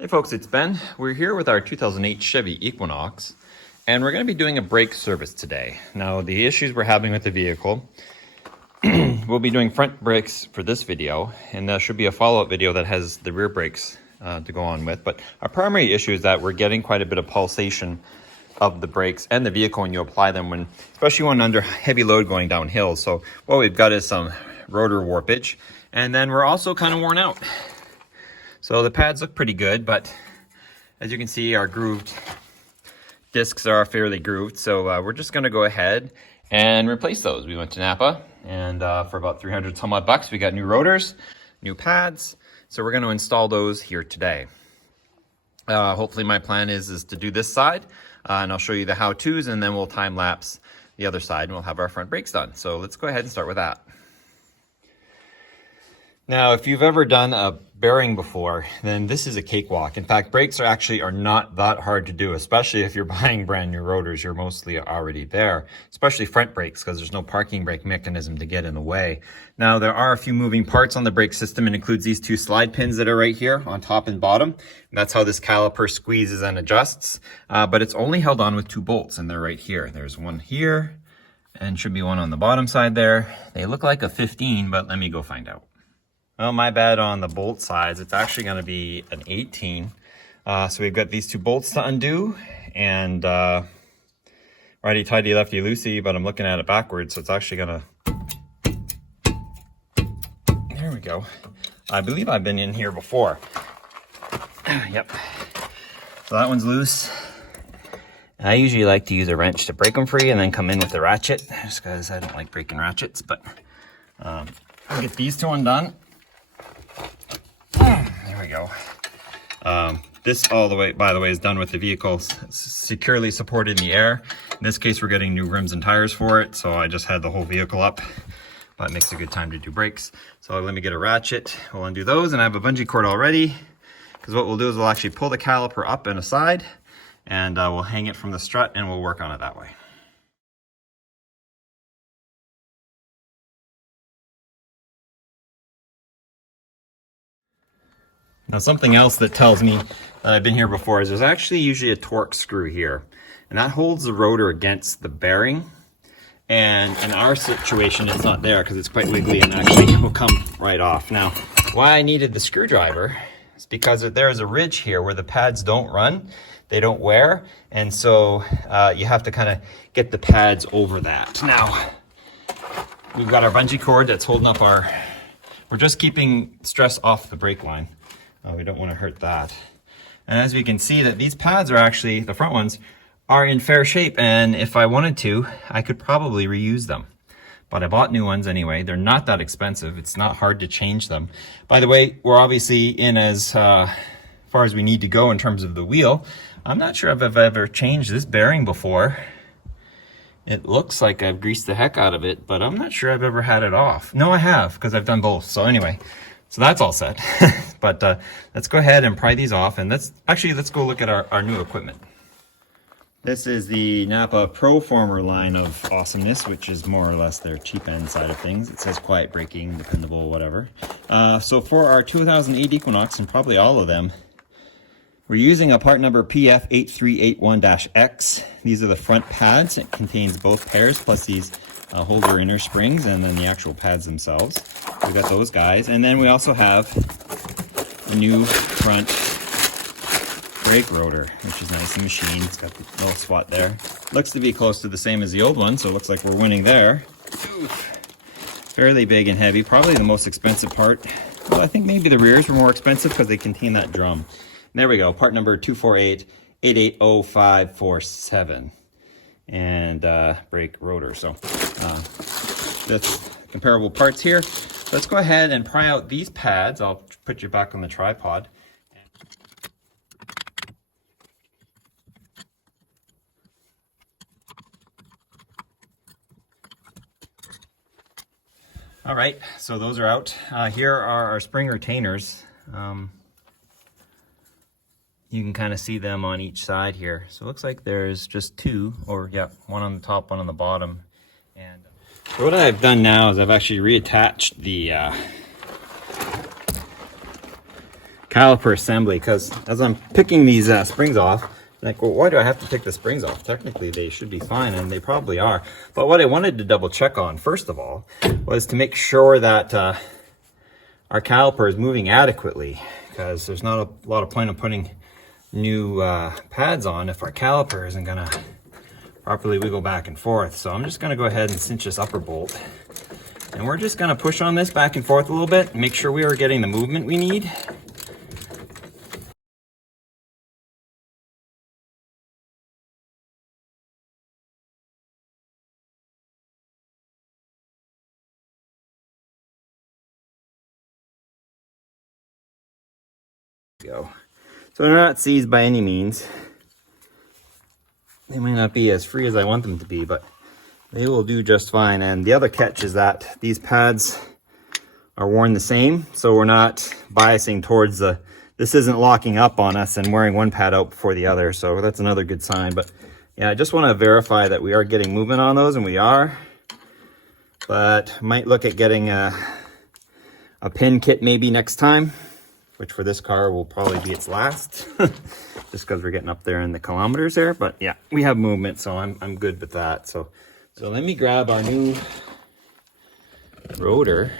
Hey folks, it's Ben. We're here with our 2008 Chevy Equinox, and we're going to be doing a brake service today. Now, the issues we're having with the vehicle, we'll be doing front brakes for this video, and there should be a follow-up video that has the rear brakes to go on with. But our primary issue is that we're getting quite a bit of pulsation of the brakes and the vehicle when you apply them, especially when under heavy load going downhill. So what we've got is some rotor warpage, and then we're also kind of worn out. So the pads look pretty good, but as you can see, our grooved discs are fairly grooved. So we're just going to go ahead and replace those. We went to Napa, and for about 300 some odd bucks, we got new rotors, new pads. So we're going to install those here today. Hopefully my plan is to do this side, and I'll show you the how-tos, and then we'll time lapse the other side, and we'll have our front brakes done. So let's go ahead and start with that. Now, if you've ever done a bearing before, then this is a cakewalk. In fact, brakes are not that hard to do, especially if you're buying brand new rotors. You're mostly already there, especially front brakes, because there's no parking brake mechanism to get in the way. Now, there are a few moving parts on the brake system. It includes these two slide pins that are right here on top and bottom. And that's how this caliper squeezes and adjusts. But it's only held on with two bolts, and they're right here. There's one here, and should be one on the bottom side there. They look like a 15, but let me go find out. Well, my bad on the bolt size. It's actually going to be an 18. So we've got these two bolts to undo, and righty tighty, lefty loosey, but I'm looking at it backwards, so it's actually going to... There we go. I believe I've been in here before. Yep. So that one's loose. I usually like to use a wrench to break them free and then come in with the ratchet, just because I don't like breaking ratchets, but I'll get these two undone. There we go. This all the way, by the way, is done with the vehicle securely supported in the air. In this case, we're getting new rims and tires for it, so I just had the whole vehicle up, but it makes a good time to do brakes. So let me get a ratchet. We'll undo those, and I have a bungee cord already, because what we'll do is we'll actually pull the caliper up and aside, and we'll hang it from the strut, and we'll work on it that way. Now, something else that tells me that I've been here before is there's actually usually a torque screw here, and that holds the rotor against the bearing. And in our situation, it's not there because it's quite wiggly and actually will come right off. Now, why I needed the screwdriver is because there's a ridge here where the pads don't run, they don't wear, and so you have to kind of get the pads over that. Now, we've got our bungee cord that's holding up we're just keeping stress off the brake line. We don't want to hurt that. And as we can see that these pads are actually, the front ones, are in fair shape, and if I wanted to, I could probably reuse them. But I bought new ones anyway. They're not that expensive. It's not hard to change them. By the way, we're obviously in as far as we need to go in terms of the wheel. I'm not sure if I've ever changed this bearing before. It looks like I've greased the heck out of it, but I'm not sure I've ever had it off. No, I have, because I've done both. So anyway, so that's all set. But let's go ahead and pry these off, and let's go look at our new equipment. This is the Napa Proformer line of awesomeness, which is more or less their cheap end side of things. It says quiet braking, dependable, whatever. So for our 2008 Equinox, and probably all of them, we're using a part number PF8381-X. These are the front pads. It contains both pairs, plus these holder inner springs, and then the actual pads themselves. We've got those guys. And then we also have the new front brake rotor, which is nice and machined. It's got the little spot there. Looks to be close to the same as the old one, so it looks like we're winning there. Fairly big and heavy, probably the most expensive part. Well, I think maybe the rears were more expensive because they contain that drum. There we go, part number 248-880547. And brake rotor. So that's comparable parts here. Let's go ahead and pry out these pads. I'll put you back on the tripod. All right, so those are out. Here are our spring retainers. You can kind of see them on each side here. So it looks like there's just two, or yeah, one on the top, one on the bottom. And so what I've done now is I've actually reattached the caliper assembly, because as I'm picking these springs off, like, well, why do I have to take the springs off? Technically, they should be fine, and they probably are. But what I wanted to double check on, first of all, was to make sure that our caliper is moving adequately, because there's not a lot of point in putting new pads on if our caliper isn't gonna properly wiggle back and forth. So I'm just gonna go ahead and cinch this upper bolt, and we're just gonna push on this back and forth a little bit, make sure we are getting the movement we need. Go. So they're not seized by any means. They might not be as free as I want them to be, but they will do just fine. And the other catch is that these pads are worn the same, so we're not biasing towards this isn't locking up on us and wearing one pad out before the other, so that's another good sign. But yeah, I just want to verify that we are getting movement on those, and we are. But might look at getting a pin kit maybe next time, which for this car will probably be its last, just because we're getting up there in the kilometers there. But yeah, we have movement, so I'm good with that. So let me grab our new rotor,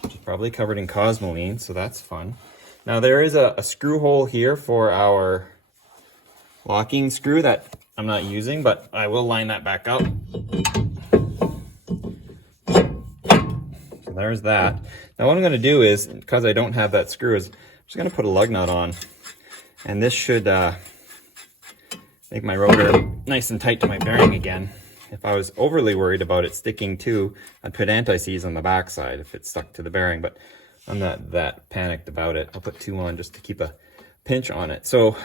which is probably covered in cosmoline, so that's fun. Now there is a screw hole here for our locking screw that I'm not using, but I will line that back up. So there's that. Now what I'm going to do is, because I don't have that screw, is I'm just going to put a lug nut on. And this should make my rotor nice and tight to my bearing again. If I was overly worried about it sticking to, I'd put anti-seize on the backside if it's stuck to the bearing, but I'm not that panicked about it. I'll put 2 on just to keep a pinch on it. So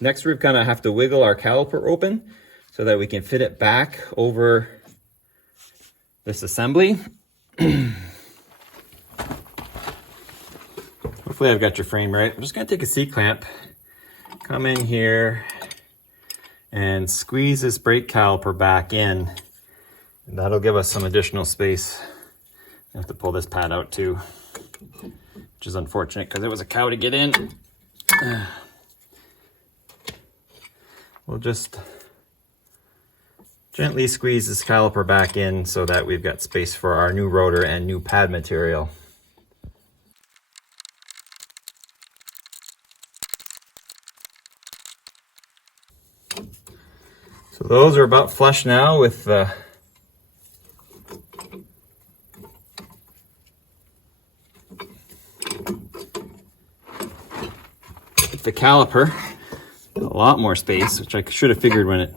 next we're going to have to wiggle our caliper open so that we can fit it back over this assembly. Hopefully I've got your frame right. I'm just going to take a C-clamp, come in here, and squeeze this brake caliper back in. And that'll give us some additional space. I have to pull this pad out too, which is unfortunate because it was a cow to get in. We'll just gently squeeze this caliper back in so that we've got space for our new rotor and new pad material. So those are about flush now with the caliper. A lot more space, which I should have figured when it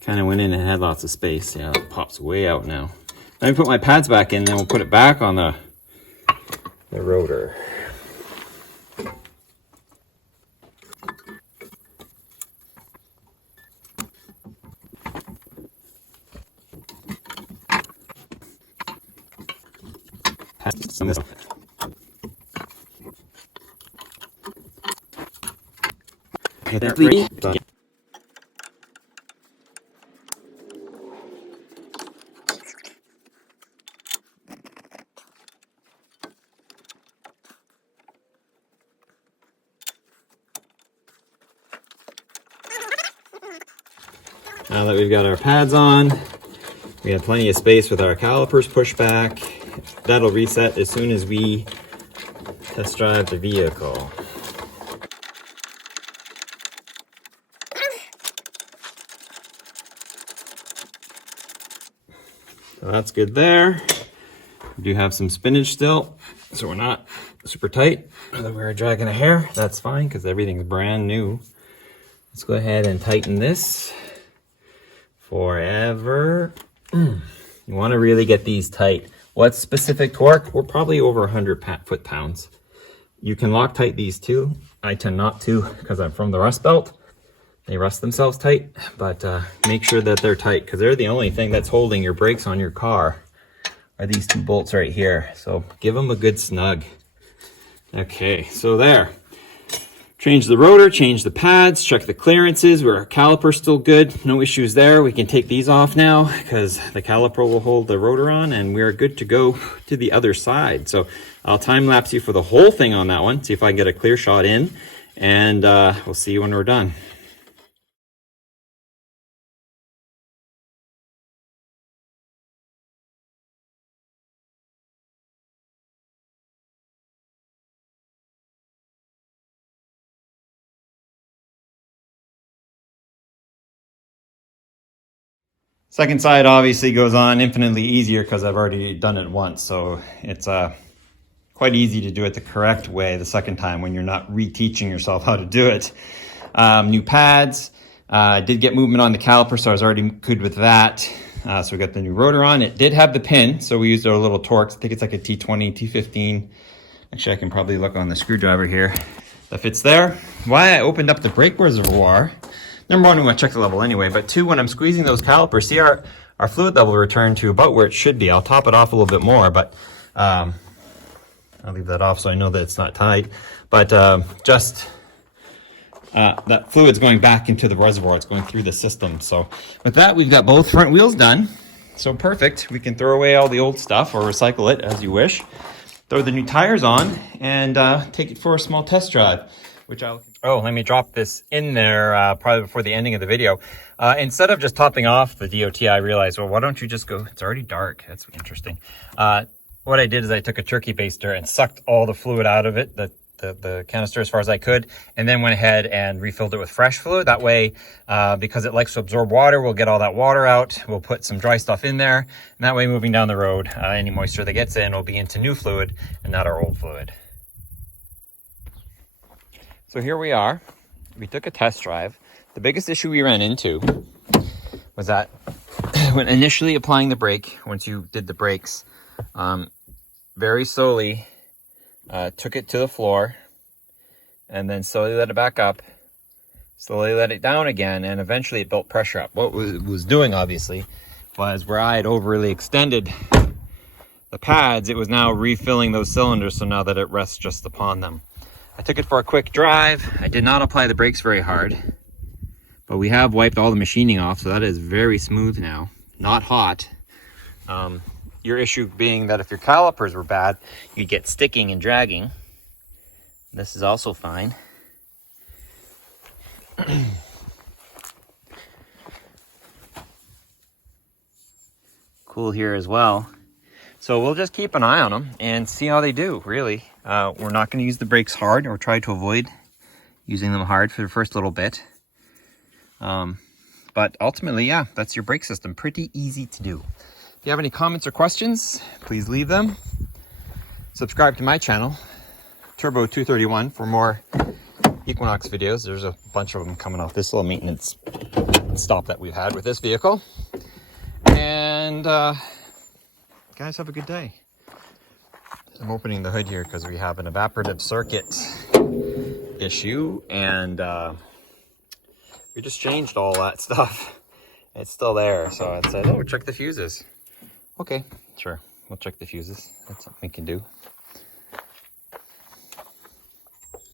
kind of went in and had lots of space. Yeah, it pops way out now. Let me put my pads back in, then we'll put it back on the rotor. Some of this. Okay, that's three. Now that we've got our pads on, we have plenty of space with our calipers pushed back. That'll reset as soon as we test drive the vehicle. So that's good there. We do have some spinach still, so we're not super tight. Although we're dragging a hair, that's fine because everything's brand new. Let's go ahead and tighten this forever. You want to really get these tight. What's specific torque? We're probably over 100 foot-pounds. You can Loctite these too. I tend not to because I'm from the Rust Belt. They rust themselves tight, but make sure that they're tight because they're the only thing that's holding your brakes on your car are these 2 bolts right here. So give them a good snug. Okay, so there. Change the rotor, change the pads, check the clearances. Our caliper's still good, no issues there. We can take these off now because the caliper will hold the rotor on, and we're good to go to the other side. So I'll time lapse you for the whole thing on that one, see if I can get a clear shot in, and we'll see you when we're done. Second side obviously goes on infinitely easier because I've already done it once, so it's quite easy to do it the correct way the second time when you're not reteaching yourself how to do it. New pads, did get movement on the caliper, so I was already good with that. So we got the new rotor on. It did have the pin, so we used our little Torx. I think it's like a T20, T15. Actually, I can probably look on the screwdriver here. That fits there. Why I opened up the brake reservoir, number one, we want to check the level anyway, but two, when I'm squeezing those calipers, see our fluid level returned to about where it should be. I'll top it off a little bit more, but I'll leave that off so I know that it's not tight. But that fluid's going back into the reservoir. It's going through the system. So with that, we've got both front wheels done. So perfect. We can throw away all the old stuff or recycle it as you wish. Throw the new tires on and take it for a small test drive, which I'll... Oh, let me drop this in there probably before the ending of the video. Instead of just topping off the DOT, I realized, well, why don't you just go... It's already dark. That's interesting. What I did is I took a turkey baster and sucked all the fluid out of it, the canister as far as I could, and then went ahead and refilled it with fresh fluid. That way, because it likes to absorb water, we'll get all that water out. We'll put some dry stuff in there, and that way moving down the road, any moisture that gets in will be into new fluid and not our old fluid. So here we are. We took a test drive. The biggest issue we ran into was that when initially applying the brake, once you did the brakes, very slowly took it to the floor and then slowly let it back up, slowly let it down again, and eventually it built pressure up. What it was doing, obviously, was where I had overly extended the pads, it was now refilling those cylinders, so now that it rests just upon them. I took it for a quick drive. I did not apply the brakes very hard, but we have wiped all the machining off, so that is very smooth now. Not hot. Your issue being that if your calipers were bad, you'd get sticking and dragging. This is also fine. Cool here as well. So we'll just keep an eye on them and see how they do, really. We're not going to use the brakes hard, or try to avoid using them hard for the first little bit. But ultimately, yeah, that's your brake system. Pretty easy to do. If you have any comments or questions, please leave them. Subscribe to my channel, Turbo 231, for more Equinox videos. There's a bunch of them coming off this little maintenance stop that we've had with this vehicle. And guys, have a good day. I'm opening the hood here because we have an evaporative circuit issue, and we just changed all that stuff. It's still there, so I said, oh, check the fuses. Okay, sure, we'll check the fuses. That's something we can do.